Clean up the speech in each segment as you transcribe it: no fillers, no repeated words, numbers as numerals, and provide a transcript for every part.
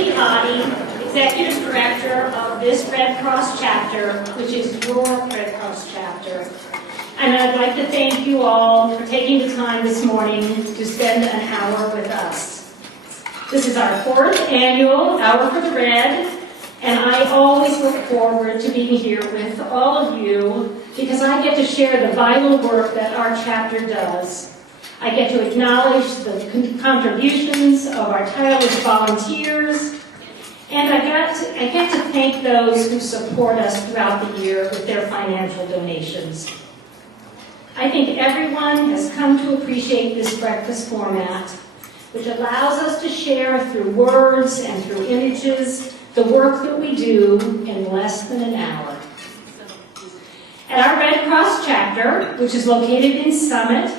Dorothy Hottie, Executive Director of this Red Cross chapter, which is your Red Cross chapter. And I'd like to thank you all for taking the time this morning to spend an hour with us. This is our 4th annual Hour for the Red, and I always look forward to being here with all of you because I get to share the vital work that our chapter does. I get to acknowledge the contributions of our tireless volunteers, and I get to thank those who support us throughout the year with their financial donations. I think everyone has come to appreciate this breakfast format, which allows us to share through words and through images the work that we do in less than an hour. At our Red Cross chapter, which is located in Summit,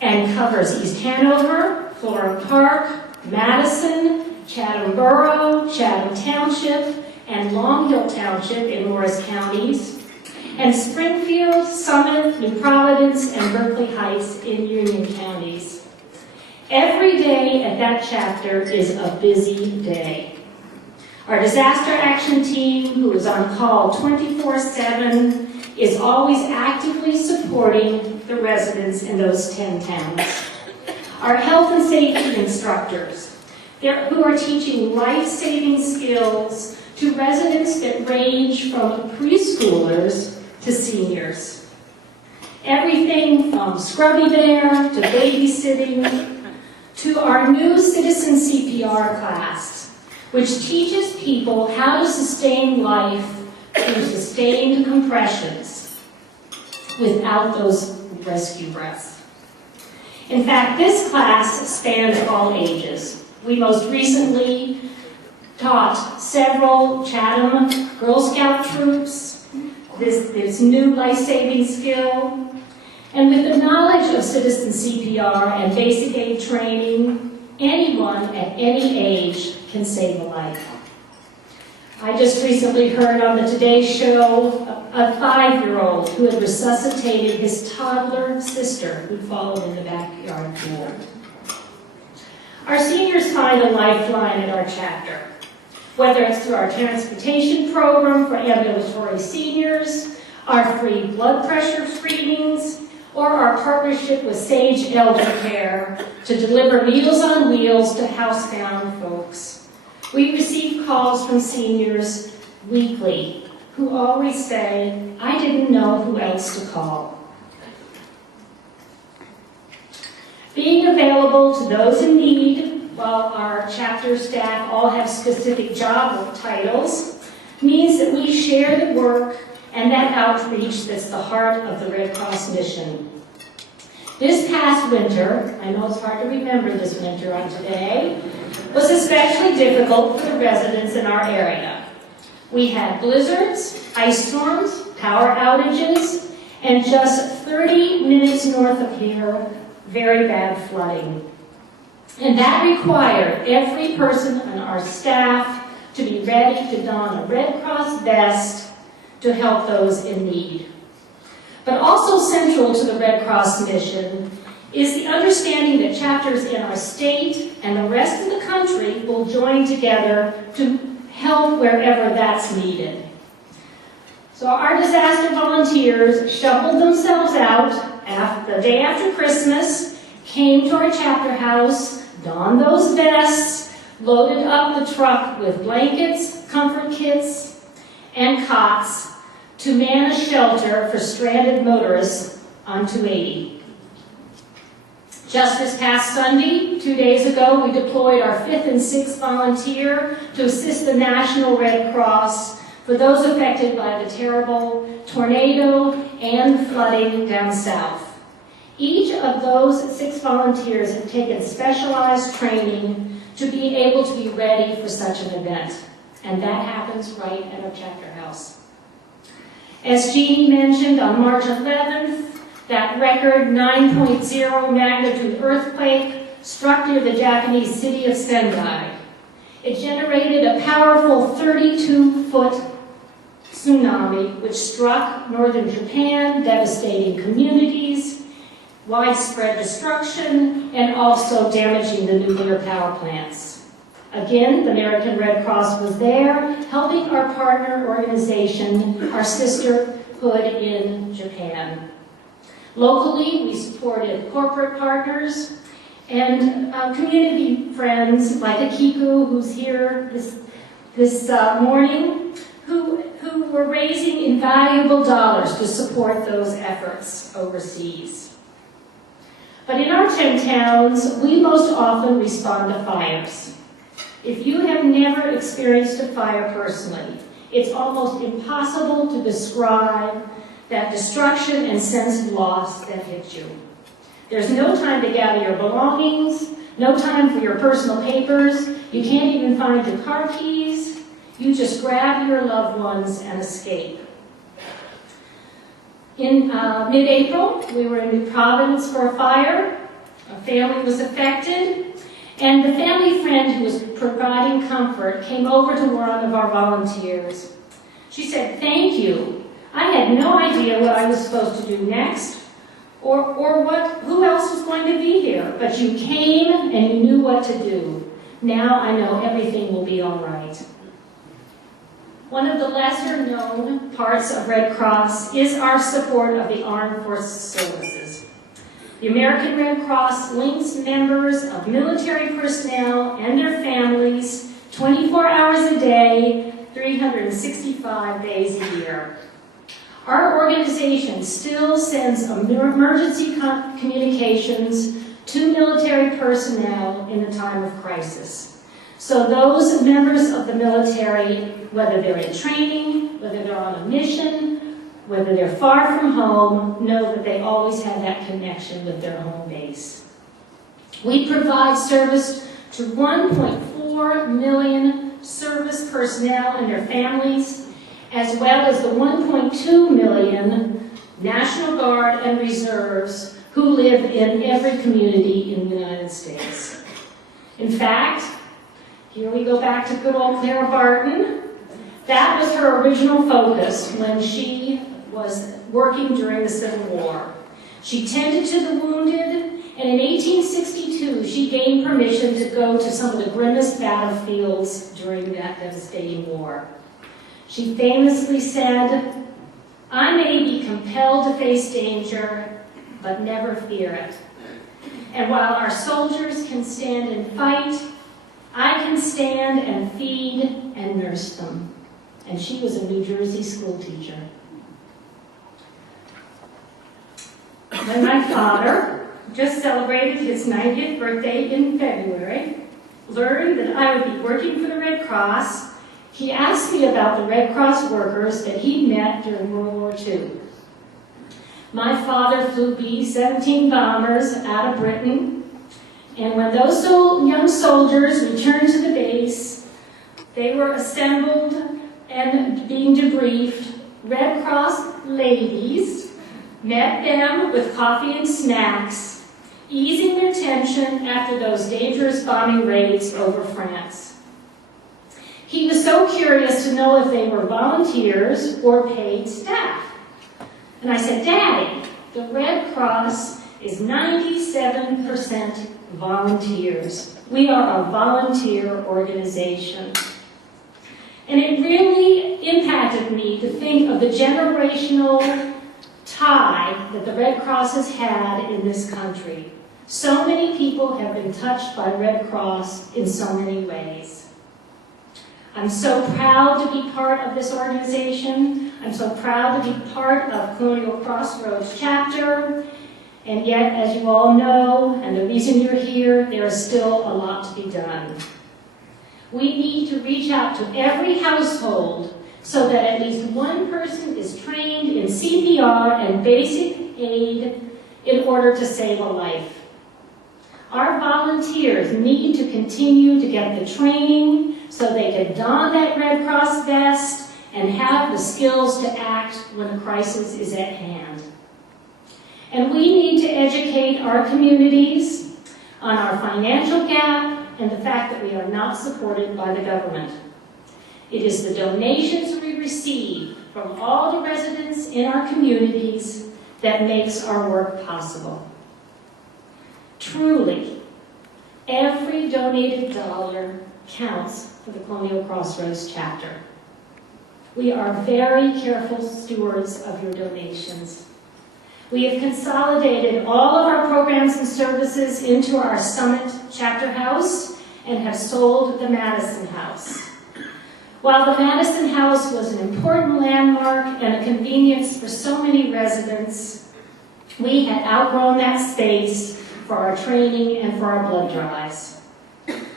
and covers East Hanover, Florham Park, Madison, Chatham Borough, Chatham Township, and Long Hill Township in Morris counties, and Springfield, Summit, New Providence, and Berkeley Heights in Union counties. Every day at that chapter is a busy day. Our disaster action team, who is on call 24/7, is always actively supporting the residents in those 10 towns. Our health and safety instructors, who are teaching life-saving skills to residents that range from preschoolers to seniors. Everything from Scrubby Bear to babysitting to our new Citizen CPR class, which teaches people how to sustain life through sustained compressions without those rescue breaths. In fact, this class spans all ages. We most recently taught several Chatham Girl Scout troops this new life-saving skill. And with the knowledge of citizen CPR and basic aid training, anyone at any age can save a life. I just recently heard on the Today Show a 5-year-old who had resuscitated his toddler sister who'd fallen in the backyard pool. Our seniors find a lifeline at our chapter, whether it's through our transportation program for ambulatory seniors, our free blood pressure screenings, or our partnership with Sage Elder Care to deliver Meals on Wheels to housebound folks. We receive calls from seniors weekly who always say, "I didn't know who else to call." Being available to those in need, while our chapter staff all have specific job titles, means that we share the work and that outreach that's the heart of the Red Cross mission. This past winter, I know it's hard to remember this winter on today, was especially difficult for the residents in our area. We had blizzards, ice storms, power outages, and just 30 minutes north of here, very bad flooding. And that required every person on our staff to be ready to don a Red Cross vest to help those in need. But also central to the Red Cross mission is the understanding that chapters in our state and the rest of the country will join together to help wherever that's needed. So our disaster volunteers shoveled themselves out the day after Christmas, came to our chapter house, donned those vests, loaded up the truck with blankets, comfort kits, and cots to man a shelter for stranded motorists on 280. Just this past Sunday, 2 days ago, we deployed our 5th and 6th volunteer to assist the National Red Cross for those affected by the terrible tornado and flooding down south. Each of those 6 volunteers have taken specialized training to be able to be ready for such an event. And that happens right at our chapter house. As Jeannie mentioned, on March 11th, that record 9.0 magnitude earthquake struck near the Japanese city of Sendai. It generated a powerful 32-foot tsunami, which struck northern Japan, devastating communities, widespread destruction, and also damaging the nuclear power plants. Again, the American Red Cross was there, helping our partner organization, our sisterhood in Japan. Locally, we supported corporate partners and community friends like Akiku, who's here this morning, who were raising invaluable dollars to support those efforts overseas. But in our 10 towns, we most often respond to fires. If you have never experienced a fire personally, it's almost impossible to describe that destruction and sense of loss that hits you. There's no time to gather your belongings, no time for your personal papers, you can't even find your car keys, you just grab your loved ones and escape. In mid-April, we were in New Providence for a fire. A family was affected, and the family friend who was providing comfort came over to one of our volunteers. She said, "Thank you. I had no idea what I was supposed to do next, or who else was going to be here, but you came and you knew what to do. Now I know everything will be all right." One of the lesser-known parts of Red Cross is our support of the Armed Forces Services. The American Red Cross links members of military personnel and their families 24 hours a day, 365 days a year. Our organization still sends emergency communications to military personnel in a time of crisis. So those members of the military, whether they're in training, whether they're on a mission, whether they're far from home, know that they always have that connection with their home base. We provide service to 1.4 million service personnel and their families, as well as the 1.2 million National Guard and reserves who live in every community in the United States. In fact, here we go back to good old Clara Barton. That was her original focus when she was working during the Civil War. She tended to the wounded, and in 1862 she gained permission to go to some of the grimmest battlefields during that devastating war. She famously said, "I may be compelled to face danger, but never fear it. And while our soldiers can stand and fight, I can stand and feed and nurse them." And she was a New Jersey school teacher. When my father just celebrated his 90th birthday in February, learned that I would be working for the Red Cross, he asked me about the Red Cross workers that he'd met during World War II. My father flew B-17 bombers out of Britain, and when those young soldiers returned to the base, they were assembled and being debriefed. Red Cross ladies met them with coffee and snacks, easing their tension after those dangerous bombing raids over France. He was so curious to know if they were volunteers or paid staff. And I said, "Daddy, the Red Cross is 97% volunteers. We are a volunteer organization." And it really impacted me to think of the generational tie that the Red Cross has had in this country. So many people have been touched by Red Cross in so many ways. I'm so proud to be part of this organization. I'm so proud to be part of Colonial Crossroads chapter. And yet, as you all know, and the reason you're here, there is still a lot to be done. We need to reach out to every household so that at least one person is trained in CPR and basic aid in order to save a life. Our volunteers need to continue to get the training so they can don that Red Cross vest and have the skills to act when a crisis is at hand. And we need to educate our communities on our financial gap and the fact that we are not supported by the government. It is the donations we receive from all the residents in our communities that makes our work possible. Truly, every donated dollar counts for the Colonial Crossroads chapter. We are very careful stewards of your donations. We have consolidated all of our programs and services into our Summit Chapter House and have sold the Madison House. While the Madison House was an important landmark and a convenience for so many residents, we had outgrown that space for our training and for our blood drives.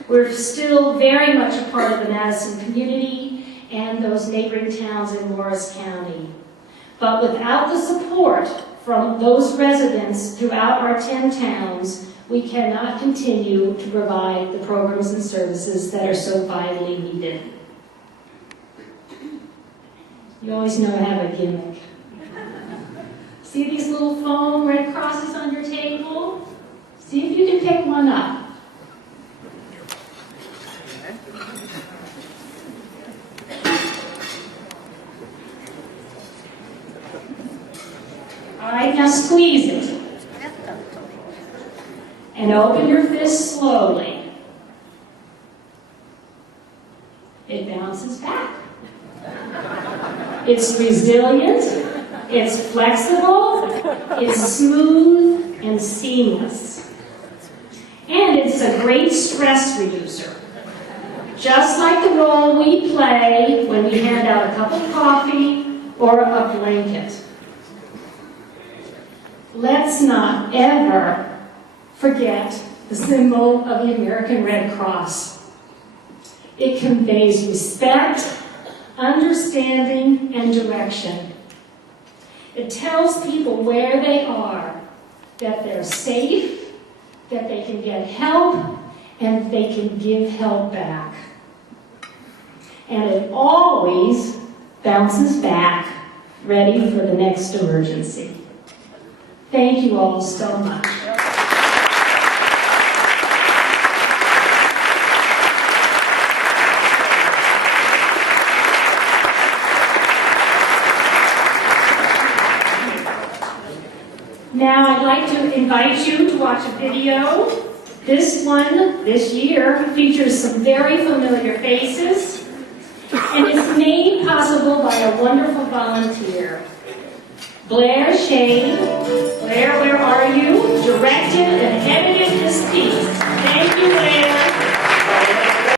We're still very much a part of the Madison community and those neighboring towns in Morris County. But without the support from those residents throughout our 10 towns, we cannot continue to provide the programs and services that are so vitally needed. You always know I have a gimmick. See these little foam red crosses on your table? See if you can pick one up. All right, now squeeze it. And open your fist slowly. It bounces back. It's resilient, it's flexible, it's smooth and seamless. And it's a great stress reducer. Just like the role we play when we hand out a cup of coffee or a blanket. Let's not ever forget the symbol of the American Red Cross. It conveys respect, understanding, and direction. It tells people where they are, that they're safe, that they can get help, and they can give help back. And it always bounces back, ready for the next emergency. Thank you all so much. Now I'd like to invite you to watch a video. This one, this year, features some very familiar faces, and it's made possible by a wonderful volunteer. Blair Shade, Blair, where are you? Directed and edited this piece. Thank you, Blair.